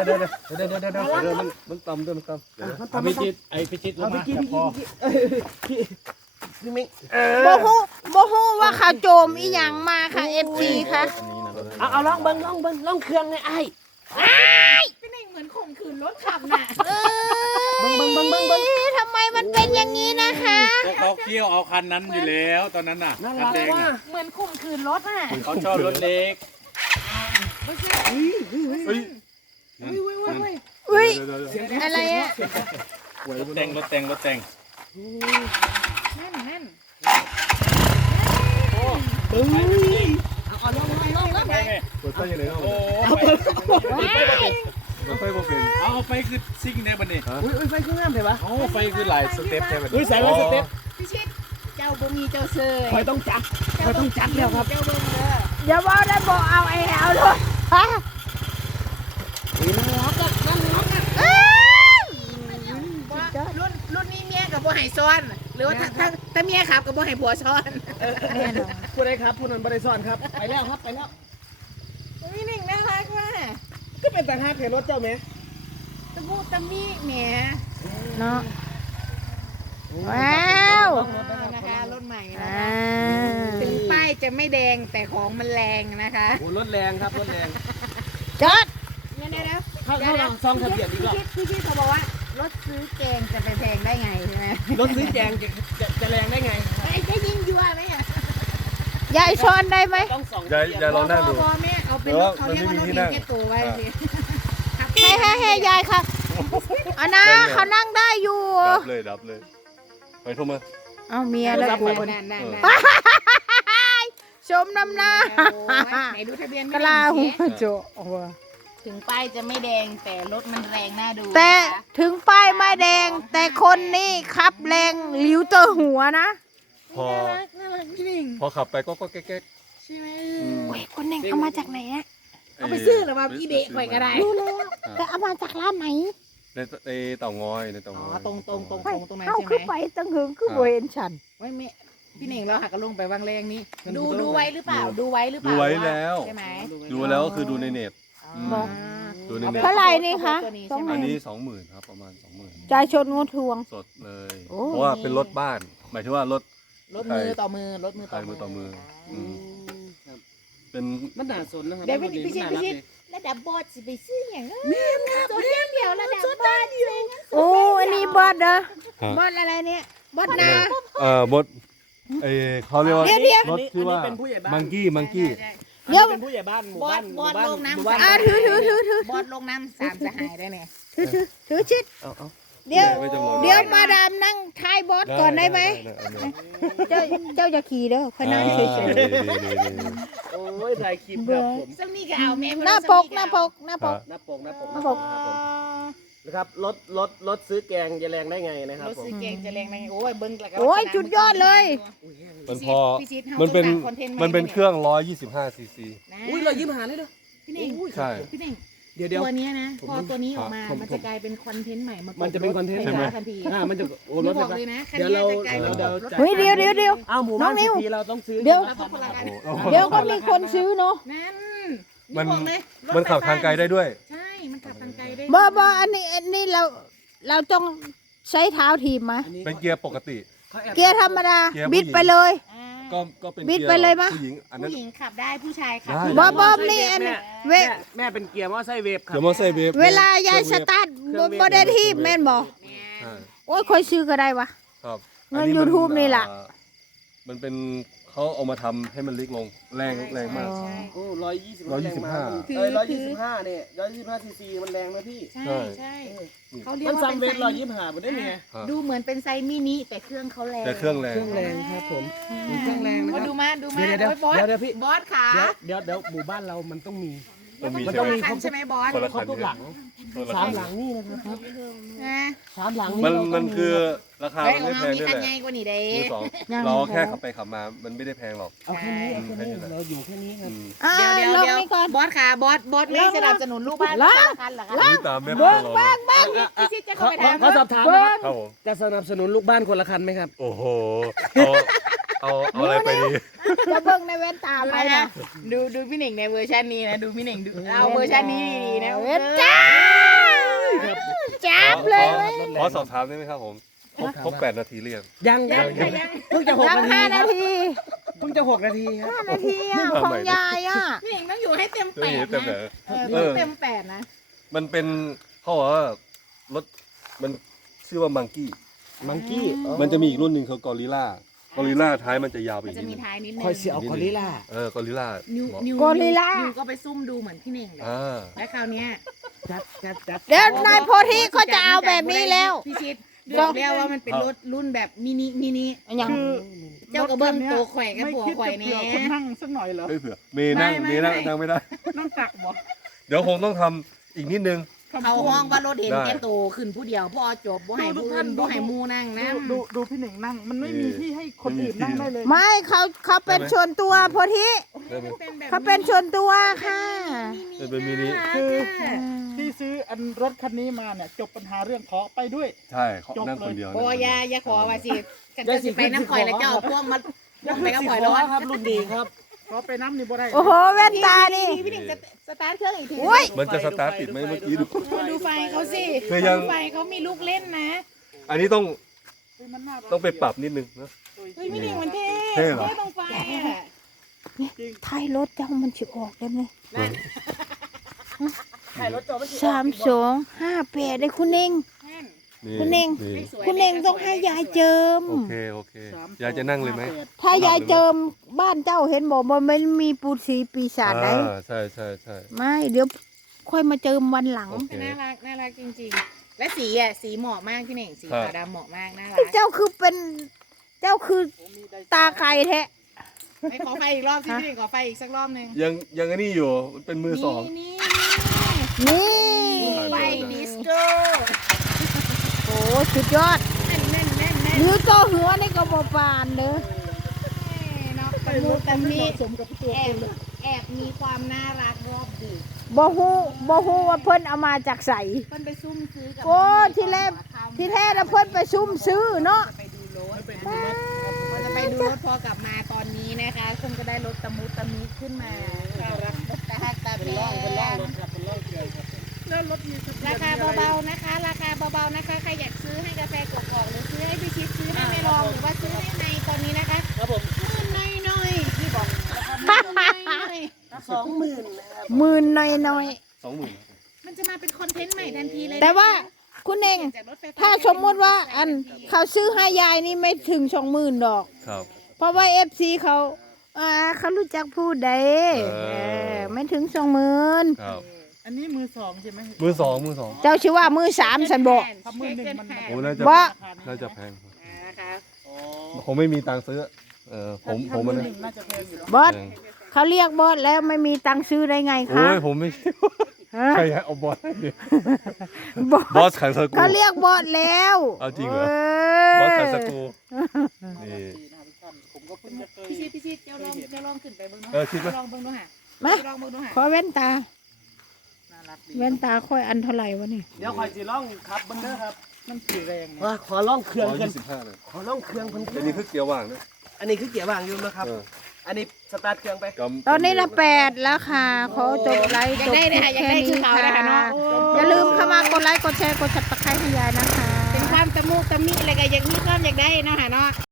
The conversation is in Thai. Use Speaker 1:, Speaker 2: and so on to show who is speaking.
Speaker 1: มันต่ำด้วยมันต่ำ
Speaker 2: พิจิตรลงมาพอ
Speaker 1: พี่มิ้ง
Speaker 3: บ่ฮู้ว่าเขาโจมอีหยังมาค่ะ FC ค่ะ
Speaker 1: เอาลองเบิ้งลองเครื่องไงไอ้
Speaker 4: พี่เน่งเหมือนข่มขืนรถขับน่ะ
Speaker 1: เบิ้ง
Speaker 3: ทำไมมันเป็นอย่างนี้นะคะ
Speaker 2: เขาเคี่ยวเอาคันนั้นอยู่แล้วตอนนั้นน่ะ
Speaker 1: น่า
Speaker 2: คัน
Speaker 1: รัก
Speaker 2: แดง
Speaker 1: ว่า
Speaker 4: เหมือนข่มขืนรถน่ะ
Speaker 2: เขาชอบรถเล็ก
Speaker 3: อุ้ยอะไรอะ
Speaker 2: รถแต่ง
Speaker 4: นั่น
Speaker 1: เอาลอง
Speaker 2: ไปไง
Speaker 5: เปิดไฟยังไงเนาะ
Speaker 2: โอ้
Speaker 5: เปิดไฟบ่เป็น
Speaker 2: เอาไฟคือซิ่งได้บัดนี้
Speaker 1: อุ้ยไฟเครื่องงามเห็นปะ
Speaker 2: เอาไฟคือหลายสเต็ปได้บัดนี้
Speaker 1: อุ้ยใส่ไว้สเต็ป
Speaker 4: พี่ชิดเจ้าบ่มีเจ้าเซย
Speaker 1: คอยต้องจัดแล้วครับ
Speaker 4: เจ้าเบิ่งเด้อ
Speaker 3: อย่าว่าได้บอกเอาไอ้เอาเลยฮะ
Speaker 4: ว่ารุ่นนี้เมียกับบ่ให้ซ้อนหรือว่าถ้าเมียขับกับบ่ให้ผัวซ้อน
Speaker 1: พูดได้ครับพูดนั้นบริสอนครับไปแล้วครับไปแล้ว
Speaker 4: พี่เน่งน่ารักว่ะ
Speaker 1: ก็เป็นต่างหากเห็นรถเจ้าไหม
Speaker 4: ตะบูตะมีแหม
Speaker 3: เนาะว้าว
Speaker 4: นะคะรถใหม่นะ
Speaker 3: อ่า
Speaker 4: คะถึงป้ายจะไม่แดงแต่ของมันแรงนะคะ
Speaker 1: โอ้รถแรงครับรถแรง
Speaker 3: จอด
Speaker 4: เดี๋ยว
Speaker 1: เข้าลองซองทะเบียนอีกรอบ
Speaker 4: พี่ชิดเขาบอกว่ารถซื้อแกงจะไปแพงได้ไงใช่ไหม
Speaker 1: รถซื้อแจงจะแรงได้ไง
Speaker 4: ไอ้จะยิงยั่วไหมอ่ะ
Speaker 3: ยายช้อนได้ไหม
Speaker 1: ต้องส่อง
Speaker 5: อย่าลองนั่งดู
Speaker 4: พอแม่เอาเป็นรถเขาเรียกว่ารถเห็นแก่ตัวไว้สิ
Speaker 3: ให้ยายค่ะเอานะเขานั่งได้อยู่
Speaker 5: ดับเลยไปโทรมา
Speaker 3: เอาเมียแล้วกู
Speaker 4: นั่น
Speaker 3: ชมน้ำหน้า
Speaker 4: ไหนดูทะเบียน
Speaker 3: กลาหัวโจหัว
Speaker 4: ถึงป้ายจะไม่แดงแต่รถมันแรงน่าดู
Speaker 3: แต่ถึงป้ายไม่แดง แต่คนนี่ขับแรงหลิวเตอร์หัวนะ
Speaker 5: พอ
Speaker 4: น่ารักพี่หนิง
Speaker 5: พอขับไปก็แก๊ก
Speaker 4: ใช่ไหม
Speaker 3: โอ้ยคนหนึ่งเอามาจากไหนอะ
Speaker 4: เอาไปซื้อหรือว่าอีเดะไปก็ได้
Speaker 3: รู้แล้วแต่เอามาจากร้านไหน
Speaker 5: ในเต่างอยในเต่าง
Speaker 4: อ๋
Speaker 5: อ
Speaker 4: อย ตรงตรงนั้น
Speaker 3: เข้า
Speaker 4: ใช่ไห
Speaker 3: ขึ้น
Speaker 4: ม
Speaker 3: ไปตั้งหึงคือบ่เห็นฉัน
Speaker 4: ไม่พี่หนิงเราหักกันลงไปวางแรงนี้ดูไว้หรือเปล่าดูไว้หรือเป
Speaker 5: ดู
Speaker 4: ล่า
Speaker 5: ไว้แล้ว
Speaker 4: ใช่ไหม
Speaker 5: ดูแล้วก็คือดูในเน็ต
Speaker 3: บอก
Speaker 5: ดูในเน็ต
Speaker 3: เท่าไหร่นี่คะ
Speaker 5: อันนี้ 20,000ครับประมาณ 20,000
Speaker 3: จ่ายชนงดทวง
Speaker 5: สดเลย
Speaker 3: โอ้
Speaker 5: เพราะว่าเป็นรถบ้าน หมายถึงว่ารถ
Speaker 4: รถมือต่อมือรถมือ
Speaker 5: ใครมือต่อมือเป็น
Speaker 1: มันน่าสนนะครับ
Speaker 4: เดี๋ยวพี่ชิดระดับบอสสิไปซื้ออย่างนั้นแม่ครับตัวเดียวระดับบอสเลย
Speaker 3: โอ้อันนี้บอสเหรอบอสอะไรเนี่ยบอสนา
Speaker 5: บดเขาเรียกว่า
Speaker 3: เดี๋ยว
Speaker 5: รถที่ว่า
Speaker 1: เป็นผู้ใหญ่บ้าน
Speaker 5: มังกี้
Speaker 3: เดี๋ยว
Speaker 1: เป็นผู้ใหญ่บ้านหมู่
Speaker 4: บอ
Speaker 1: บ้า
Speaker 4: ส
Speaker 1: น
Speaker 4: บอสลงน้ำ
Speaker 3: อ่าถือบ
Speaker 4: อสลงน้ำสามสหายได้เนี่ย
Speaker 3: ถือชิด
Speaker 5: เอา
Speaker 3: เดี๋ยว
Speaker 5: ไม่จำลอง
Speaker 3: เดี๋ยวมาดามนั่งท้ายบอสก่อนได้ไหมเจ้าอย่าขี่เด้อค่อยนั่งเฉย
Speaker 1: โอ้ยถ่ายคลิปครับผม
Speaker 4: ซึ่งนี่ก็เอาแม่
Speaker 3: ๆหน้าปก
Speaker 1: หน้าปก
Speaker 3: หน้าปก
Speaker 1: นะครับรถซื้อแกงจะแรงได้ไงนะครับ
Speaker 4: รถ
Speaker 1: ผม
Speaker 4: ซื้อเก่งจะแรงไหมโอ้ยเบิ้ง
Speaker 3: โอ้ยจุดยอดเลย
Speaker 5: มันพอมันเป็นเครื่อง 125 ซีซี
Speaker 1: อุ้ยเรายิ้มหาเลยเด้อ
Speaker 4: พี่เน่ง
Speaker 5: ใช่
Speaker 4: พี่เน่ง
Speaker 1: เดี๋ยว
Speaker 4: ตัวนี้นะพอตัวนี้ออกมา มันจะกลายเป็นคอนเทนต์ใหม่มา
Speaker 1: มันจะเป็นคอนเทนต์
Speaker 5: ใช่ไหม
Speaker 4: ทันที
Speaker 1: มันจะโอ้ร
Speaker 4: นี่
Speaker 1: ถ
Speaker 4: บอก
Speaker 1: ไฟ
Speaker 4: เลยนะคัน
Speaker 1: เดี๋ยว
Speaker 4: นี้
Speaker 1: เรา
Speaker 4: จะกลายเป็นรถ
Speaker 3: เฮ้ยเดี๋ยว
Speaker 1: อ้าวหมู่
Speaker 3: น้
Speaker 1: บ้า
Speaker 3: อน งนิ้ว
Speaker 1: ทีเราต้องซื้อ
Speaker 3: เดี๋ยว
Speaker 4: แล้วก็คนละกัน
Speaker 3: เดี๋ยวก็มีคนซื้อเนาะ
Speaker 4: นั่น
Speaker 5: มัน
Speaker 4: บอกเลยรถ
Speaker 5: มันขับทางไกลได้ด้วย
Speaker 4: ใช่ มันขับทางไกลได้
Speaker 3: บ่อันนี้เราต้องใช้เท้าทีมมา
Speaker 5: เป็นเกียร์ปกติ
Speaker 3: เกียร์ธรรมดา
Speaker 5: เกียร์ผู้หญิง
Speaker 3: บิดไปเลย
Speaker 4: อ่า
Speaker 5: ก็เป็น
Speaker 3: บิด
Speaker 5: กีร์
Speaker 3: ไปเลยปะ
Speaker 5: ผู้หญิงอันนั้น
Speaker 4: ผู้หญิงขับได้ผู้ชายขับ
Speaker 5: ได้
Speaker 4: ไม่
Speaker 3: บ่
Speaker 4: ได้
Speaker 3: บ่นี่อันนี้เว
Speaker 1: แม่เป็นเกียร์มอไซค์เวฟครับ
Speaker 5: เดี๋ยวมอไซค์เวฟ
Speaker 3: เวลายายสตาร์ทบ่ได้ทีบแม่นบ่
Speaker 5: ใช่
Speaker 3: โอ้ยค่อยซื้อก็ได้วะ
Speaker 5: ครับ
Speaker 3: เงิน
Speaker 5: อัมั
Speaker 3: YouTube นี่ล่ะ
Speaker 5: มันเป็นเขาเอามาทำให้มันเล็กลงแรงมาก
Speaker 4: ใช่
Speaker 1: โอ้125
Speaker 5: 125
Speaker 1: 125เนี่ย125ซีซีมันแรงนะพี่
Speaker 4: ใช่ใช่เขาเรียก
Speaker 1: มัน
Speaker 4: ว่า
Speaker 1: ซัมเว
Speaker 4: เป็น
Speaker 1: ฟ
Speaker 4: ไซส์
Speaker 1: 125บ่ได้ไง
Speaker 4: ดูเหมือนเป็นไซส์มินิแต่เครื่องเขาแรง
Speaker 5: แต่เครื่องแรง
Speaker 1: เครื่องแรงครับผมเครื่องแรงนะค
Speaker 4: มา
Speaker 1: รับ
Speaker 4: ดูมาโอ้ยบอส
Speaker 1: เดี๋ยวพี่
Speaker 4: บอสขา
Speaker 1: เดี๋ยวหมู่บ้านเรามันต้องมี
Speaker 5: ต้องมี
Speaker 1: มัน
Speaker 5: ใช่
Speaker 1: ต้อง
Speaker 5: ไหม
Speaker 1: มี
Speaker 4: คันใช่ไหมบอส
Speaker 5: คนละ
Speaker 1: ครบทุกหลัง
Speaker 5: คนละ
Speaker 1: สาม
Speaker 5: คัน
Speaker 1: หลังนี่นะครับ
Speaker 4: นะ
Speaker 1: สามหลังนี่
Speaker 5: มัน
Speaker 1: เราต้
Speaker 5: มั
Speaker 1: อง
Speaker 5: นคือราคา
Speaker 4: เฮ้ย
Speaker 5: มัน
Speaker 4: ของ
Speaker 5: ไม่แพ
Speaker 4: เรา
Speaker 5: ง
Speaker 4: มี
Speaker 5: ด้วยแหละ
Speaker 4: คันใหญ่กว่านี่เด้
Speaker 5: มือสองเราแค่ขับไปขับมา มันไม่ได้แพงหรอก
Speaker 1: เอาแค่นี้เอาแค่นี้เราอยู่แค่นี้ครับ
Speaker 3: อ่า
Speaker 4: เดี๋ยว
Speaker 3: ลง
Speaker 4: เดี๋ยว
Speaker 3: นี่ก่อน
Speaker 4: บอสขาบอสไม่สนับสนุนลูกบ้าน
Speaker 3: ล้าง
Speaker 4: คันเหรอคะ
Speaker 5: นี่ตามแม่ตลอด
Speaker 4: พี่ชิดจะ
Speaker 1: ขอ
Speaker 4: เข้าไปถาม
Speaker 1: ขอสอบถามนะครับ
Speaker 5: ครับผม
Speaker 1: จะสนับสนุนลูกบ้านคนละคันไหมครับ
Speaker 5: โอ้โห เอาอะไรไปดี
Speaker 3: จะเบิ่งในแว่นตาไป
Speaker 4: ไป
Speaker 3: นะ
Speaker 4: นะดูพี่หนิงในเวอร์ชันนี้นะดูพี่หนิงดูเอาเวอร์ชันนี้ดีๆนะ
Speaker 3: เว้นจ้าจับเลย
Speaker 5: ขอสอบถามได้ไหมครับผมครบ8 นาทีเรียง
Speaker 1: ยัง เพิ่งจะหก
Speaker 3: ยัง
Speaker 1: นาที
Speaker 3: 5 นาที
Speaker 1: เพิ่งจะ6 นาทีครับ
Speaker 3: 5 นาทีอ่ะของยายอ่ะ
Speaker 4: พี่เองต้องอยู่ให้เต็ม
Speaker 5: ไม่
Speaker 4: 8
Speaker 5: เห็นเต็ม
Speaker 4: นะ
Speaker 5: เลย
Speaker 4: เต็ม8นะ
Speaker 5: มันเป็นเขาบอกว่ารถมันชื่อว่ามังกี้
Speaker 1: มังกี้
Speaker 5: มันจะมีอีกรุ่นหนึ่งคือกอริล่ากอริล่าท้ายมันจะยาวไป
Speaker 4: มัน
Speaker 5: อีก
Speaker 4: จะ
Speaker 5: นิด
Speaker 4: มี
Speaker 5: นึง
Speaker 4: ท้ายนิดนึง
Speaker 1: คอยเสียเอากอริลล่า
Speaker 5: กอริล่า
Speaker 4: นิว
Speaker 3: กอริลล่า
Speaker 4: นิวก็ไปซุ่มดูเหมือนพี่เน่งเลย
Speaker 5: อ่า
Speaker 4: และคราวเนี้ย
Speaker 1: จัด
Speaker 3: เดี๋ยวนายโพธิเขาจะเอาแบบนี้แล้ว
Speaker 4: พี่ชิดบอกแล้วว่ามันเป็นรถรุ่นแบบมินิ
Speaker 3: อย่าง
Speaker 4: เจ้ากระเบื้องโตแขวกับผัวแขว
Speaker 2: ไม่
Speaker 4: เนี่
Speaker 2: คิดจะเผื่อคน
Speaker 4: ย
Speaker 2: นั่งสักหน่อยเหรอ
Speaker 5: เผื่อเมย์นั่ง
Speaker 4: ไม่
Speaker 5: เมย์นั่ง
Speaker 4: ไม่
Speaker 5: นั่งไม่ได้
Speaker 2: นั่งตักบ่
Speaker 5: เดี๋ยวคงต้องทำอีกนิดนึง
Speaker 4: เขาห้องว่ารถเห็น
Speaker 5: ได้
Speaker 4: แกโตขึ้นผู้เดียวพ่อจบบ่ให้ผู้อื่นบ่ให้หมูนั่งนะ
Speaker 2: ดูพี่หนึ่งนั่ง มันไม่มีที่ให้คนอื่นนั่งได้เลย
Speaker 3: ไม่เขาเป็นชวนตัวโพธิ
Speaker 5: ได้ไหม
Speaker 3: เขาเป็นชวนตัวค่ะ
Speaker 5: เป็นมินิ
Speaker 2: คือที่ซื้ออันรถคันนี้มาเนี่ยจบปัญหาเรื่องขอไปด้วย
Speaker 5: ใช่เขานั่งคนเดียว
Speaker 4: โอ้ยอย่าขอว่าสิกันจะสิไปน้ำข่อยแล้วเจ้าเอาพวกมาไปกับข่อย
Speaker 1: แล้
Speaker 4: แล้ว ว
Speaker 1: ครับรุ่นดีครับ
Speaker 2: ขอไปน้ำนี่บ่ได้
Speaker 3: โอ้โหแว่นตานี่
Speaker 4: พี่หนึ่งสตาร์ทเครื่องอีกที
Speaker 3: โอ้ย
Speaker 5: มันจะสตาร์ทติดไหมเมื่อกี้ดู
Speaker 4: ดูไฟเขาสิ
Speaker 5: คือยัง
Speaker 4: ดูไฟเขามีลูกเล่นนะ
Speaker 5: อันนี้ต้อง
Speaker 2: มันน่ารัก
Speaker 5: ต้องไปปรับนิดนึงนะ
Speaker 4: เฮ้ยพี่หนึ่งมันเท่
Speaker 5: เท่เหรอ
Speaker 4: ตรงไฟอ่ะ
Speaker 3: ท้ายรถเจ้ามันจะออกได้ไหม
Speaker 1: ถ่ายรถจอดไม่ถึง
Speaker 3: 3258ได้คุณเอง
Speaker 4: นั่น
Speaker 5: นี่
Speaker 3: คุณเอง
Speaker 5: นี่
Speaker 3: คุณเองต้องให้ยายเจิม
Speaker 5: โอเคยายจะนั่งเลยไหม
Speaker 3: ถ้ายายเจิมบ้านเจ้าเห็นบอกมันไม่มีปูสีปีศาจไหน
Speaker 5: ใช่
Speaker 3: ไม่เดี๋ยวค่อยมาเจิมวันหลัง
Speaker 5: โอเค
Speaker 4: น่ารักจริงๆ และสีอ่ะสีเหมาะมากพี่หนึ่งสี
Speaker 5: ครับ
Speaker 4: ขาวดำเหมาะมากน่ารัก
Speaker 3: เจ้าคือตาไก่แท้
Speaker 4: ไปขอไฟอีกรอบสิพี่หนึ่งขอไฟอีกสักรอบหนึ่ง
Speaker 5: ยังอันนี้อยู่มันเป็นมือสอง
Speaker 4: นี่
Speaker 3: นี่
Speaker 4: ไฟดิสโก้
Speaker 3: โอ้สุดยอด
Speaker 4: แน่น
Speaker 3: หรือเจ้าหัวนี่ก็บ่ปานเด้อ
Speaker 4: เนาะตะมูตะมี
Speaker 2: สมกับตัว
Speaker 4: แอบมีความน่ารักรอบดี
Speaker 3: บ่ฮู้ว่าเพิ่นเอามาจากไส
Speaker 4: เพิ่นไปซุ่มซื้อกับ
Speaker 3: โอ้ที่แรกที่แท้แล้วเพิ่นไปซุ่มซื้อเนาะ
Speaker 4: ไปดูรถพอจะไปดูรถพอกลับมาตอนนี้นะคะคงจะได้รถตะมุตะมิขึ้นมาน่ารักตาฮักตาแพง
Speaker 2: แล้วรถมีทะเบียน
Speaker 4: ราคาเบาๆนะคะ ราคาเบาๆนะคะใครอยากซื้อให้กาแฟกรอกๆหรือซื้อให้พี่ชิดซื้อให้แม่รองหรือว่าซื้อให้ในตอนนี้นะคะ
Speaker 1: ครับผม
Speaker 4: น้อยๆพี่บอกน้อย
Speaker 1: 20,000นะครับ
Speaker 3: หมื่นหน่อย
Speaker 5: 20,000
Speaker 4: มันจะมาเป็นคอนเทนต์ใหม่ทันทีเลย
Speaker 3: ๆแต่ว่าคุณเอง
Speaker 4: จากรถไฟฟ้
Speaker 3: ถ้าสมมติว่าอันเขาซื้อให้ยายนี่ไม่ถึง 20,000ดอก
Speaker 5: ครับ
Speaker 3: เพราะว่า FC เขารู้จักพูดได้
Speaker 5: เออ
Speaker 3: ไม่ถึง 20,000
Speaker 5: ครับ
Speaker 2: อันนี้มือสองใช่ไหม
Speaker 5: มือสอง
Speaker 3: เจ้าชื่อว่ามือ3ฉันบอก
Speaker 2: ถ้ามือหนึ่งมัน
Speaker 5: โอ้น่าจะ
Speaker 3: บ่
Speaker 5: น่าจะแพง
Speaker 4: นะคะ
Speaker 5: ผมไม่มีตังค์ซื้อผม
Speaker 2: ถ้า
Speaker 5: มั
Speaker 2: มื
Speaker 5: น
Speaker 2: อหนึ่งน่าจะแพงอยู่เนาะ
Speaker 3: บอส
Speaker 5: แพง
Speaker 3: เขาเรียกบอสแล้วไม่มีตังค์ซื้อได้ไง
Speaker 5: โอ้
Speaker 3: คะ
Speaker 5: ยผมไม่ใช่
Speaker 3: ฮะ
Speaker 5: ใครเอาบอสให้เนี่ย
Speaker 3: บอส
Speaker 5: บอสขายสกู
Speaker 3: เขาเรียกบอสแล้ว
Speaker 5: เอาจริงเหรอ บอสขายสกูนี่
Speaker 2: ผมก็เพิ่งจะเคย
Speaker 4: พี่ชิดเจ้าลองขึ้นไปเบิ่งดู
Speaker 5: คิดไหม
Speaker 4: ลองเบิ่งดูหะ
Speaker 3: มา
Speaker 4: ลองเบิ่งดูหะ
Speaker 3: ขอแว่นตา
Speaker 2: น่ารักดี
Speaker 3: แว่นตาค่อยอันเท่าไหร่วะนี่
Speaker 1: เดี๋ยวคอยสิล่องครับเบิ้งเด้อครับ
Speaker 2: มันขี่แรงเนี่ย
Speaker 1: ว่าขอล่องเครื่องกัน
Speaker 5: 125เลย
Speaker 1: ขอล่องเครื่องเพิ่น
Speaker 5: อันนี้คือเกียร์ว่างนะ
Speaker 1: อันนี้คือเกียร์ว่างอยู่นะครับ
Speaker 5: เออ
Speaker 1: อันนี้สตาร์ทเครื่องไป
Speaker 3: ตอนนี้ละ8แล้วค่ะขอจบไลฟ์
Speaker 4: อยา
Speaker 3: จ
Speaker 4: ก
Speaker 3: บ
Speaker 4: ได้เลยค่ะอยากได้ชื่อเขาเลยค่ะเนาะ
Speaker 3: อย่าลืมเข้ามากดไลค์กดแชร์กด Subscribe ให้ยายนะคะ
Speaker 4: เป็นความตะมุตะมิอะไรกันอยากมีความอยากได้เนาะค่ะเนาะ